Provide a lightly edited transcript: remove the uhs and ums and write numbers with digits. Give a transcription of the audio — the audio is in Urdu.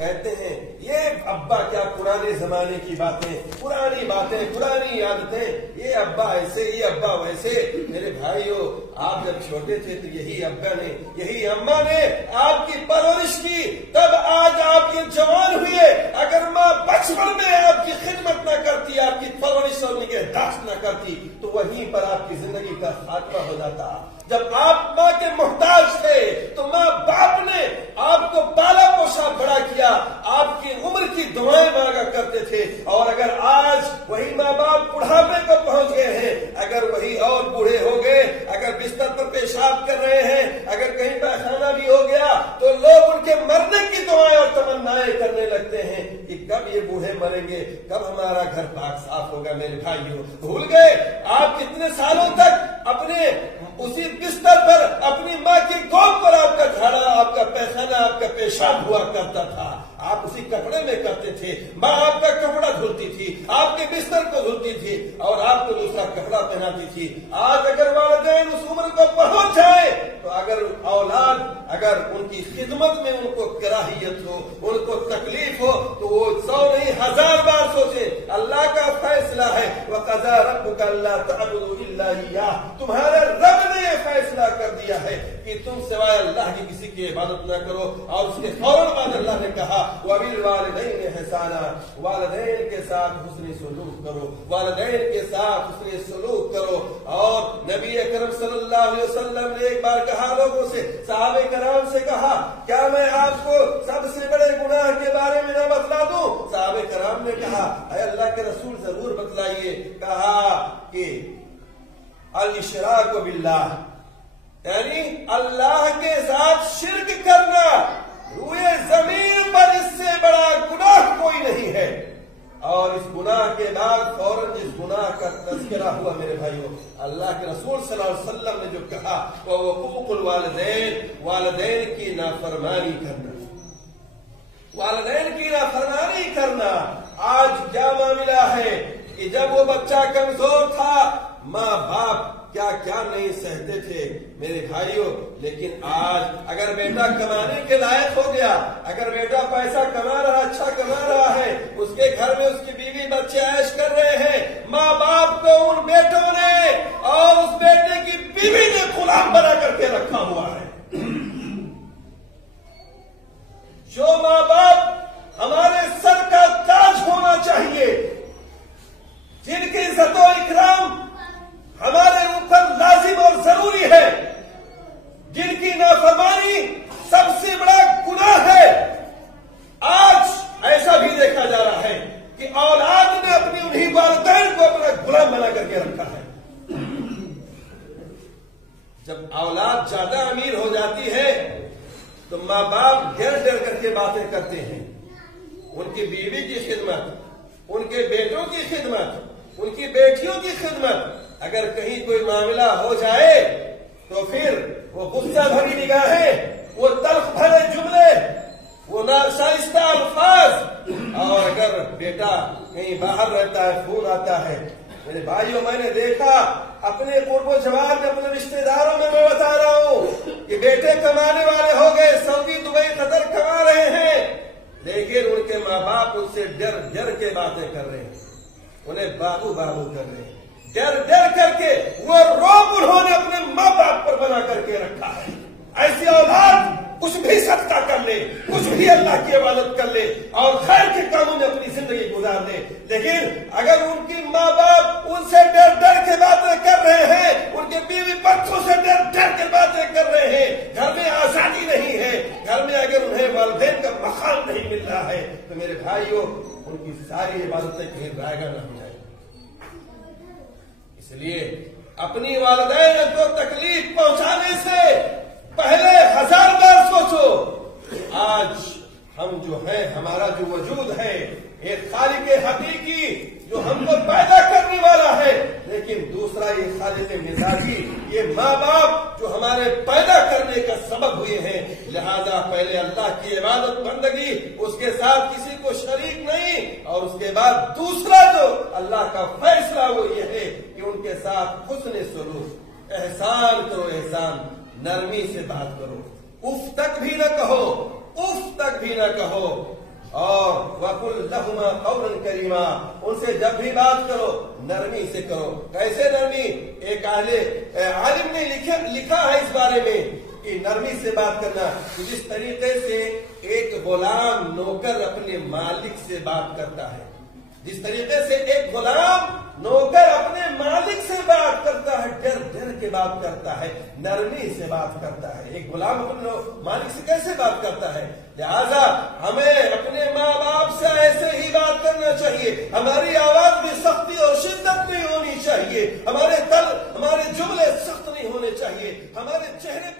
کہتے ہیں یہ ابا کیا پرانے زمانے کی باتیں، پرانی باتیں، پرانی عادتیں، یہ ابا ایسے، یہ ابا ویسے۔ میرے بھائیوں، آپ جب چھوٹے تھے تو یہی ابا نے، یہی اماں نے آپ کی پرورش کی، تب آج آپ یہ جوان ہوئے۔ اگر ماں بچپن میں آپ کی خدمت نہ کرتی، آپ کی پرورش اور نگہداشت نہ کرتی، تو وہیں پر آپ کی زندگی کا خاتمہ ہو جاتا۔ جب آپ ماں کے محتاج تھے تو ماں باپ نے آپ کو پالا پوشا بڑا کیا، آپ کی عمر کی دعائیں مانگا کرتے تھے۔ اور اگر آج وہی ماں باپ بڑھاپے کو پہنچ گئے ہیں، اگر وہی اور بوڑھے ہو گئے، اگر بستر پر پیشاب کر رہے ہیں، اگر کہیں پیخانہ بھی ہو گیا، تو لوگ ان کے مرنے کی دعائیں اور تمنائیں کرنے لگتے ہیں کہ کب یہ بوڑھے مریں گے، کب ہمارا گھر پاک صاف ہوگا۔ میرے بھائیوں، بھول گئے آپ کتنے سالوں تک اپنے اسی بستر پر اپنی ماں کی گود پر آپ کا جھاڑا، آپ کا پیخانہ، آپ کا پیشاب ہوا کرتا تھا، آپ اسی کپڑے میں کرتے تھے، ماں آپ کا کپڑا دھلتی تھی، آپ کے بستر کو دھلتی تھی اور آپ کو دوسرا کپڑا پہناتی تھی۔ آج اگر والدین اس عمر کو پہنچ جائے تو اگر اولاد اگر ان کی خدمت میں ان کو کراہیت ہو، ان کو تکلیف ہو، تو وہ 100 نہیں 1000 بار سوچے۔ اللہ کا فیصلہ ہے وَقَضَىٰ رَبُّكَ أَلَّا تَعْبُدُوا إِلَّا إِيَّاهُ، تمہارے رب نے یہ فیصلہ کر دیا ہے کہ تم سوائے اللہ کی کسی کی عبادت نہ کرو۔ اور اس کے فوراً بعد اللہ نے کہا وَبِالْوَالِدَيْنِ إِحْسَانًا، والدین کے ساتھ حسن سلوک کرو، والدین کے ساتھ حسن سلوک کرو۔ اور نبی اکرم صلی اللہ علیہ وسلم نے ایک بار کہا لوگوں سے، صحابہ کرام سے کہا، کیا میں آپ کو سب سے بڑے گناہ کے بارے میں نہ بتلا دوں؟ صحابہ کرام نے کہا، اے اللہ کے رسول ضرور بتلائیے۔ کہا کہ الاشراک باللہ، یعنی اللہ کے ساتھ شرک کرنا، روئے زمین پر اس سے بڑا گناہ کوئی نہیں ہے۔ اور اس گناہ کے بعد فوراً جس گناہ کا تذکرہ ہوا میرے بھائیوں، اللہ کے رسول صلی اللہ علیہ وسلم نے جو کہا وہ حقوق الوالدین، والدین کی نافرمانی کرنا، والدین کی نافرمانی کرنا۔ آج کیا معاملہ ہے کہ جب وہ بچہ کمزور تھا، ماں باپ کیا کیا نہیں سہتے تھے میرے بھائیوں، لیکن آج اگر بیٹا کمانے کے لائق ہو گیا، اگر بیٹا پیسہ کما رہا، اچھا کما رہا ہے، اس کے گھر میں اس کی بیوی بچے عیش کر رہے ہیں، ماں باپ کو ان بیٹوں نے اور اس بیٹے کی بیوی نے غلام بنا کر کے رکھا ہوا ہے۔ جو ماں باپ ہمارے سر کا تاج ہونا چاہیے، جن کی عزت و اکرام ہمارے اوپر لازم اور ضروری ہے، جن کی نافرمانی سب سے بڑا گناہ ہے، آج ایسا بھی دیکھا جا رہا ہے کہ اولاد نے اپنی انہی والدین کو اپنا غلام بنا کر کے رکھا ہے۔ جب اولاد زیادہ امیر ہو جاتی ہے تو ماں باپ ڈر ڈر کر کے باتیں کرتے ہیں، ان کی بیوی کی خدمت، ان کے بیٹوں کی خدمت، ان کی بیٹیوں کی خدمت۔ اگر کہیں کوئی معاملہ ہو جائے تو پھر وہ غصہ بھری نگاہیں، وہ تلخ بھرے جملے، وہ ناشائستہ الفاظ۔ اور اگر بیٹا کہیں باہر رہتا ہے، فون آتا ہے، میرے بھائیوں میں نے دیکھا اپنے قرب و جوار میں، اپنے رشتہ داروں میں بتا رہا ہوں کہ بیٹے کمانے والے ہو گئے، سعودی دبئی قطر کما رہے ہیں، لیکن ان کے ماں باپ ان سے ڈر ڈر کے باتیں کر رہے ہیں، انہیں بابو بابو کر رہے ہیں، ڈر ڈر کر کے وہ روب انہوں نے اپنے ماں باپ پر بنا کر کے رکھا ہے۔ ایسی اولاد کچھ بھی صدقہ کر لے، کچھ بھی اللہ کی عبادت کر لے اور خیر کے کاموں میں اپنی زندگی گزار لے، لیکن اگر ان کی ماں باپ ان سے ڈر ڈر کے باتیں کر رہے ہیں، ان کے بیوی بچوں سے ڈر ڈر کے باتیں کر رہے ہیں، گھر میں آزادی نہیں ہے، گھر میں اگر انہیں والدین کا مقام نہیں مل رہا ہے، تو میرے بھائیوں ان کی ساری عبادتیں کہیں رائگاں نہ ہو جائیں۔ اس لیے اپنی والدین کو تکلیف پہنچانے سے پہلے 1000 بار سوچو۔ آج ہم جو ہیں، ہمارا جو وجود ہے، ایک خالق حقیقی جو ہم کو پیدا کرنے والا ہے، لیکن دوسرا یہ خالق مزاجی، یہ ماں باپ جو ہمارے پیدا کرنے کا سبب ہوئے ہیں۔ لہذا پہلے اللہ کی عبادت بندگی، اس کے ساتھ کسی کو شریک نہیں، اور اس کے بعد دوسرا جو اللہ کا فیصلہ وہ یہ ہے کہ ان کے ساتھ حسن سلوک، احسان کرو، احسان، نرمی سے بات کرو، اف تک بھی نہ کہو، اف تک بھی نہ کہو، اور وَقُلْ لَهُمَا قَوْلًا كَرِيمًا، ان سے جب بھی بات کرو نرمی سے کرو۔ کیسے نرمی؟ ایک عالم نے لکھا ہے اس بارے میں کہ نرمی سے بات کرنا جس طریقے سے ایک غلام نوکر اپنے مالک سے بات کرتا ہے، جس طریقے سے ایک غلام نوکر اپنے مالک سے بات کرتا ہے، ڈر ڈر کے بات کرتا ہے، نرمی سے بات کرتا ہے۔ ایک غلام اپنے مالک سے کیسے بات کرتا ہے؟ لہذا ہمیں اپنے ماں باپ سے ایسے ہی بات کرنا چاہیے، ہماری آواز میں سختی اور شدت نہیں ہونی چاہیے، ہمارے جملے سخت نہیں ہونے چاہیے، ہمارے چہرے